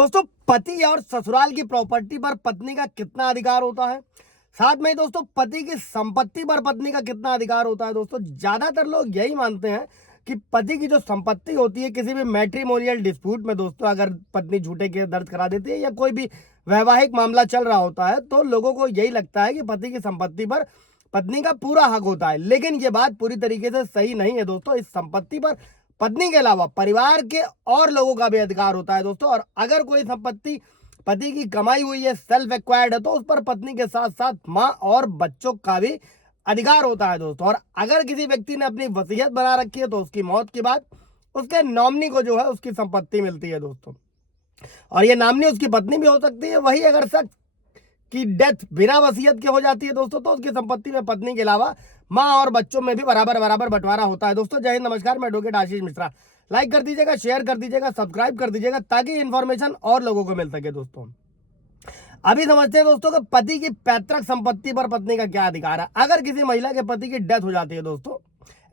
दोस्तों, पति और ससुराल की प्रॉपर्टी पर पत्नी का कितना अधिकार होता है, साथ में दोस्तों पति की संपत्ति पर पत्नी का कितना अधिकार होता है। दोस्तों, ज्यादातर लोग यही मानते हैं कि पति की जो संपत्ति होती है किसी भी मैट्रिमोनियल डिस्प्यूट में, दोस्तों अगर पत्नी झूठे केस दर्ज करा देती है या कोई भी वैवाहिक मामला चल रहा होता है तो लोगों को यही लगता है कि पति की संपत्ति पर पत्नी का पूरा हक होता है। लेकिन ये बात पूरी तरीके से सही नहीं है दोस्तों। इस संपत्ति पर पत्नी के अलावा परिवार के और लोगों का भी अधिकार होता है दोस्तों। और अगर कोई संपत्ति पति की कमाई हुई है, सेल्फ एक्वायर्ड है, तो उस पर पत्नी के साथ साथ माँ और बच्चों का भी अधिकार होता है दोस्तों। और अगर किसी व्यक्ति ने अपनी वसीयत बना रखी है तो उसकी मौत के बाद उसके नॉमिनी को जो है उसकी संपत्ति मिलती है दोस्तों। और ये नॉमिनी उसकी पत्नी भी हो सकती है। वही अगर शख्स की डेथ बिना वसीयत के हो जाती है दोस्तों तो उसकी संपत्ति में पत्नी के अलावा माँ और बच्चों में भी बराबर बराबर बंटवारा होता है दोस्तों। जय हिंद, नमस्कार, मैं एडवोकेट आशीष मिश्रा। लाइक कर दीजिएगा, शेयर कर दीजिएगा, सब्सक्राइब कर दीजिएगा ताकि इन्फॉर्मेशन और लोगों को मिल सके दोस्तों। अभी समझते हैं दोस्तों कि पति की पैतृक संपत्ति पर पत्नी का क्या अधिकार है। अगर किसी महिला के पति की डेथ हो जाती है दोस्तों,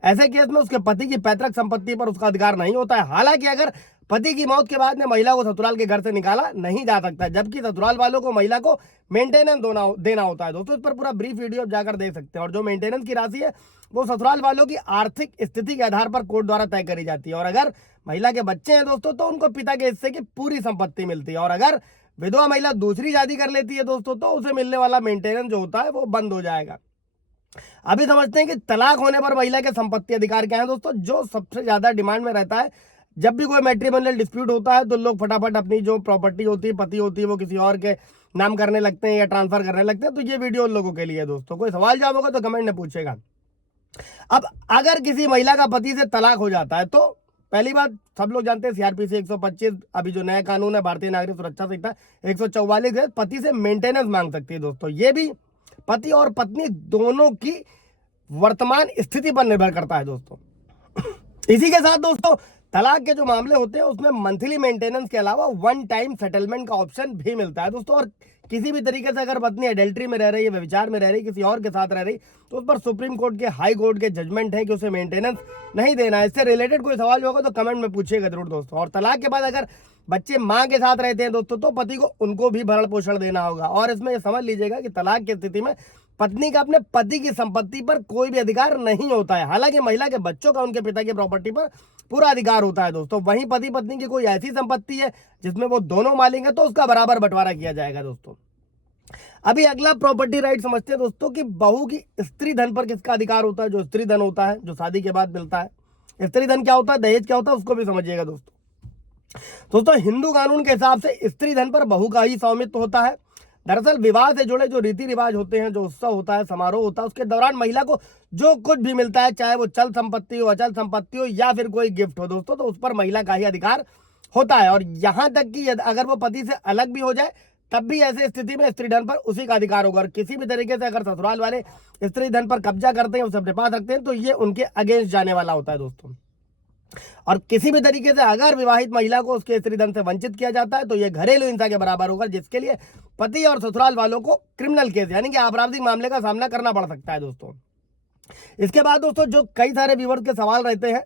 ऐसे केस में उसके पति की पैतृक संपत्ति पर उसका अधिकार नहीं होता है। हालांकि अगर पति की मौत के बाद में महिला को ससुराल के घर से निकाला नहीं जा सकता, जबकि ससुराल वालों को महिला को मेंटेनेंस देना होता है दोस्तों। इस पर पूरा ब्रीफ वीडियो जाकर देख सकते हैं। और जो मेंटेनेंस की राशि है वो ससुराल वालों की आर्थिक स्थिति के आधार पर कोर्ट द्वारा तय करी जाती है। और अगर महिला के बच्चे हैं दोस्तों तो उनको पिता के हिस्से की पूरी संपत्ति मिलती है। और अगर विधवा महिला दूसरी शादी कर लेती है दोस्तों तो उसे मिलने वाला मेंटेनेंस जो होता है वो बंद हो जाएगा। अभी समझते हैं कि तलाक होने पर महिला के संपत्ति अधिकार क्या है दोस्तों। जो सबसे ज्यादा डिमांड में रहता है, जब भी कोई मैट्रिमोनियल डिस्प्यूट होता है तो लोग फटाफट अपनी जो प्रॉपर्टी होती है, पति होती है, वो किसी और के नाम करने लगते हैं या ट्रांसफर करने लगते हैं। तो ये वीडियो उन लोगों के लिए दोस्तों। कोई सवाल जवाब होगा तो कमेंट में पूछेगा। अब अगर किसी महिला का पति से तलाक हो जाता है तो पहली बात सब लोग जानते हैं सीआरपीसी 125 अभी जो नया कानून है भारतीय नागरिक सुरक्षा संहिता 144 है, पति से मेंटेनेंस मांग सकती है दोस्तों। ये भी पति और पत्नी दोनों की वर्तमान स्थिति पर निर्भर करता है दोस्तों। इसी के साथ दोस्तों तलाक के जो मामले होते हैं उसमें मंथली मेंटेनेंस के अलावा वन टाइम सेटलमेंट का ऑप्शन भी मिलता है दोस्तों। और किसी भी तरीके से अगर पत्नी एडल्ट्री में रह रही है, व्यभिचार में रह रही, किसी और के साथ रह रही, तो उस पर सुप्रीम कोर्ट के हाई कोर्ट के जजमेंट है कि उसे मेंटेनेंस नहीं देना है। इससे रिलेटेड कोई सवाल होगा तो कमेंट में पूछिएगा जरूर दोस्तों। और तलाक के बाद अगर बच्चे माँ के साथ रहते हैं दोस्तों तो पति को उनको भी भरण पोषण देना होगा। और इसमें यह समझ लीजिएगा कि तलाक की स्थिति में पत्नी का अपने पति की संपत्ति पर कोई भी अधिकार नहीं होता है। हालांकि महिला के बच्चों का उनके पिता की प्रॉपर्टी पर पूरा अधिकार होता है दोस्तों। वहीं पति पत्नी की कोई ऐसी संपत्ति है जिसमें वो दोनों मालिक हैं तो उसका बराबर बंटवारा किया जाएगा दोस्तों। अभी अगला प्रॉपर्टी राइट समझते हैं दोस्तों कि बहू की स्त्री धन पर किसका अधिकार होता है। जो स्त्री धन होता है जो शादी के बाद मिलता है। स्त्री धन क्या होता है, दहेज क्या होता है, उसको भी समझिएगा दोस्तों। हिंदू कानून के हिसाब से स्त्री धन पर बहू का ही स्वामित्व होता है। दरअसल विवाह से जुड़े जो रीति रिवाज होते हैं, जो उत्सव होता है, समारोह होता है, उसके दौरान महिला को जो कुछ भी मिलता है, चाहे वो चल संपत्ति हो, अचल संपत्ति हो या फिर कोई गिफ्ट हो दोस्तों, तो उस पर महिला का ही अधिकार होता है। और यहाँ तक कि अगर वो पति से अलग भी हो जाए तब भी ऐसे स्थिति में स्त्री धन पर उसी का अधिकार होगा। और किसी भी तरीके से अगर ससुराल वाले स्त्री धन पर कब्जा करते हैं, उसे अपने पास रखते हैं, तो ये उनके अगेंस्ट जाने वाला होता है दोस्तों। और किसी भी तरीके से अगर विवाहित महिला को उसके स्त्री धन से वंचित किया जाता है तो यह घरेलू हिंसा के बराबर होगा, जिसके लिए पति और ससुराल वालों को क्रिमिनल केस यानी कि आपराधिक मामले का सामना करना पड़ सकता है दोस्तों। इसके बाद दोस्तों जो कई सारे व्यूअर्स के सवाल रहते हैं,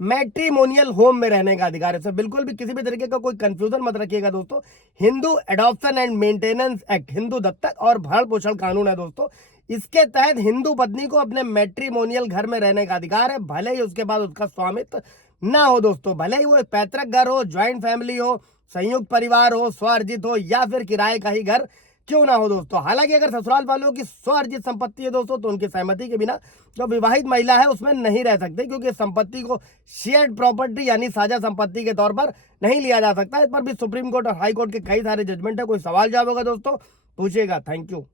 मैट्रिमोनियल होम में रहने का अधिकार है। इससे बिल्कुल भी किसी भी तरीके का कोई कंफ्यूजन मत रखिएगा दोस्तों। Hindu adoption and maintenance act, Hindu दत्तक और भरण पोषण कानून है दोस्तों। इसके तहत हिंदू पत्नी को अपने मैट्रिमोनियल घर में रहने का अधिकार है, भले ही उसके बाद उसका स्वामित्व ना हो दोस्तों। भले ही वो पैतृक घर हो, ज्वाइंट फैमिली हो, संयुक्त परिवार हो, स्वअर्जित हो या फिर किराए का ही घर क्यों ना हो दोस्तों। हालांकि अगर ससुराल वालों की स्वअर्जित संपत्ति है दोस्तों तो उनकी सहमति के बिना जो विवाहित महिला है उसमें नहीं रह सकते, क्योंकि संपत्ति को शेयर्ड प्रॉपर्टी यानी साझा संपत्ति के तौर पर नहीं लिया जा सकता। इस पर भी सुप्रीम कोर्ट और हाई कोर्ट के कई सारे जजमेंट है। कोई सवाल जवाब होगा दोस्तों पूछिएगा। Thank you.